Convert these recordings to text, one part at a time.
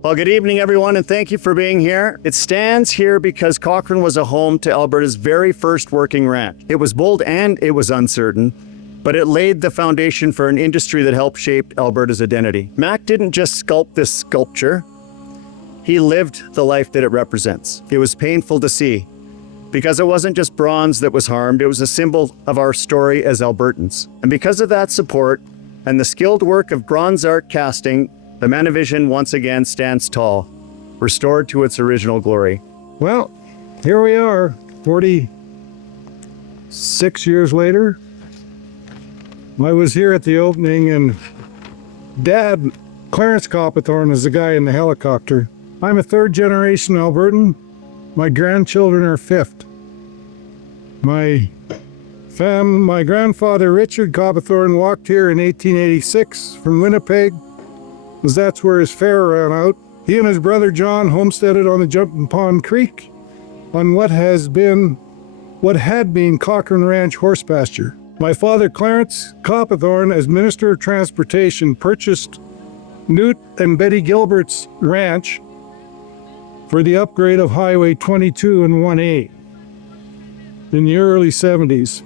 Well, good evening, everyone, and thank you for being here. It stands here because Cochrane was a home to Alberta's very first working ranch. It was bold and it was uncertain, but it laid the foundation for an industry that helped shape Alberta's identity. Mac didn't just sculpt this sculpture, he lived the life that it represents. It was painful to see, because it wasn't just bronze that was harmed, it was a symbol of our story as Albertans. And because of that support and the skilled work of bronze art casting, the Manavision once again stands tall, restored to its original glory. Well, here we are, 46 years later. I was here at the opening, and Dad, Clarence Coppathorne, is the guy in the helicopter. I'm a third-generation Albertan. My grandchildren are fifth. My grandfather, Richard Coppathorne, walked here in 1886 from Winnipeg, because that's where his fare ran out. He and his brother John homesteaded on the Jumping Pond Creek on what had been Cochrane Ranch horse pasture. My father, Clarence Coppathorne, as Minister of Transportation, purchased Newt and Betty Gilbert's ranch for the upgrade of Highway 22 and 1A in the early 70s.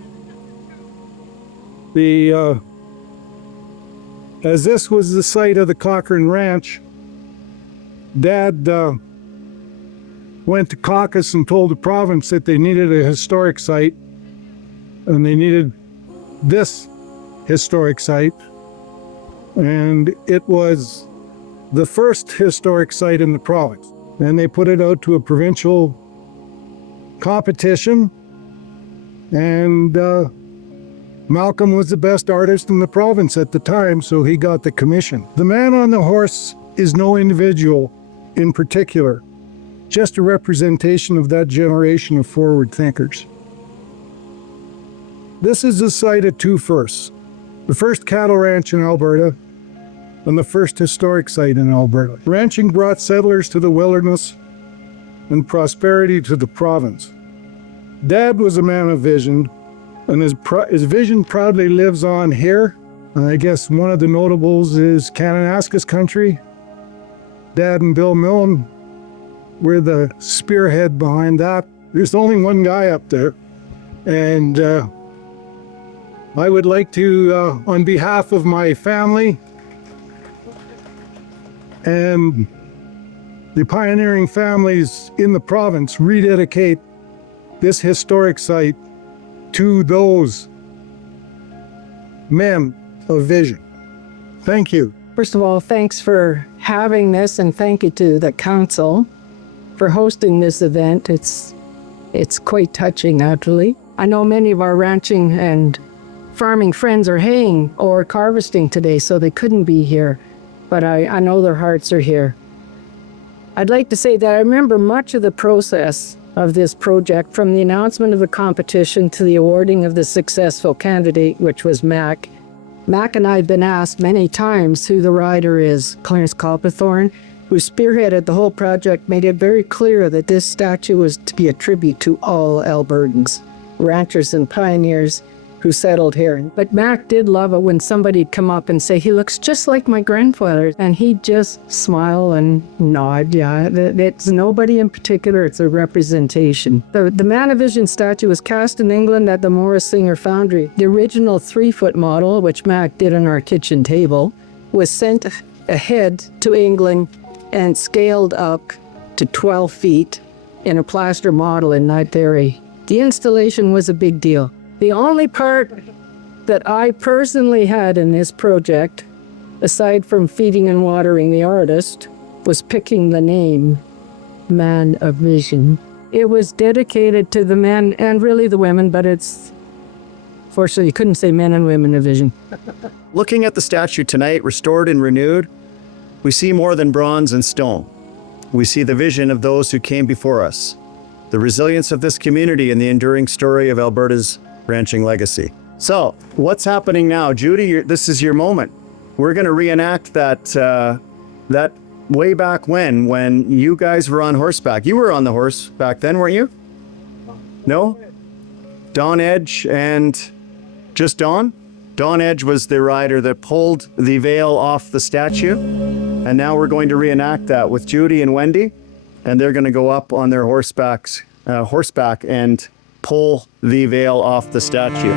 As this was the site of the Cochrane Ranch, Dad went to caucus and told the province that they needed a historic site, and they needed this historic site, and it was the first historic site in the province. And they put it out to a provincial competition, and Malcolm was the best artist in the province at the time, so he got the commission. The man on the horse is no individual in particular, just a representation of that generation of forward thinkers. This is the site of two firsts: the first cattle ranch in Alberta and the first historic site in Alberta. Ranching brought settlers to the wilderness and prosperity to the province. Dad was a man of vision, and his vision proudly lives on here. I guess one of the notables is Kananaskis country. Dad and Bill Milne were the spearhead behind that. There's only one guy up there, and I would like to, on behalf of my family and the pioneering families in the province, rededicate this historic site to those men of vision. Thank you. First of all, thanks for having this, and thank you to the council for hosting this event. It's quite touching, actually. I know many of our ranching and farming friends are haying or harvesting today, so they couldn't be here, but I know their hearts are here. I'd like to say that I remember much of the process of this project, from the announcement of the competition to the awarding of the successful candidate, which was Mac. Mac and I have been asked many times who the rider is. Clarence Coppathorne, who spearheaded the whole project, made it very clear that this statue was to be a tribute to all Albertans, ranchers and pioneers who settled here. But Mac did love it when somebody'd come up and say, he looks just like my grandfather. And he'd just smile and nod. Yeah, it's nobody in particular, it's a representation. The Manavision statue was cast in England at the Morris Singer Foundry. The original 3-foot model, which Mac did on our kitchen table, was sent ahead to England and scaled up to 12 feet in a plaster model in Knight Berry. The installation was a big deal. The only part that I personally had in this project, aside from feeding and watering the artist, was picking the name Man of Vision. It was dedicated to the men and really the women, but fortunately you couldn't say men and women of vision. Looking at the statue tonight, restored and renewed, we see more than bronze and stone. We see the vision of those who came before us, the resilience of this community, and the enduring story of Alberta's ranching legacy. So, what's happening now? Judy, this is your moment. We're going to reenact that way back when you guys were on horseback. You were on the horse back then, weren't you? No? Don Edge and just Don? Don Edge was the rider that pulled the veil off the statue. And now we're going to reenact that with Judy and Wendy, and they're going to go up on their horseback and pull the veil off the statue.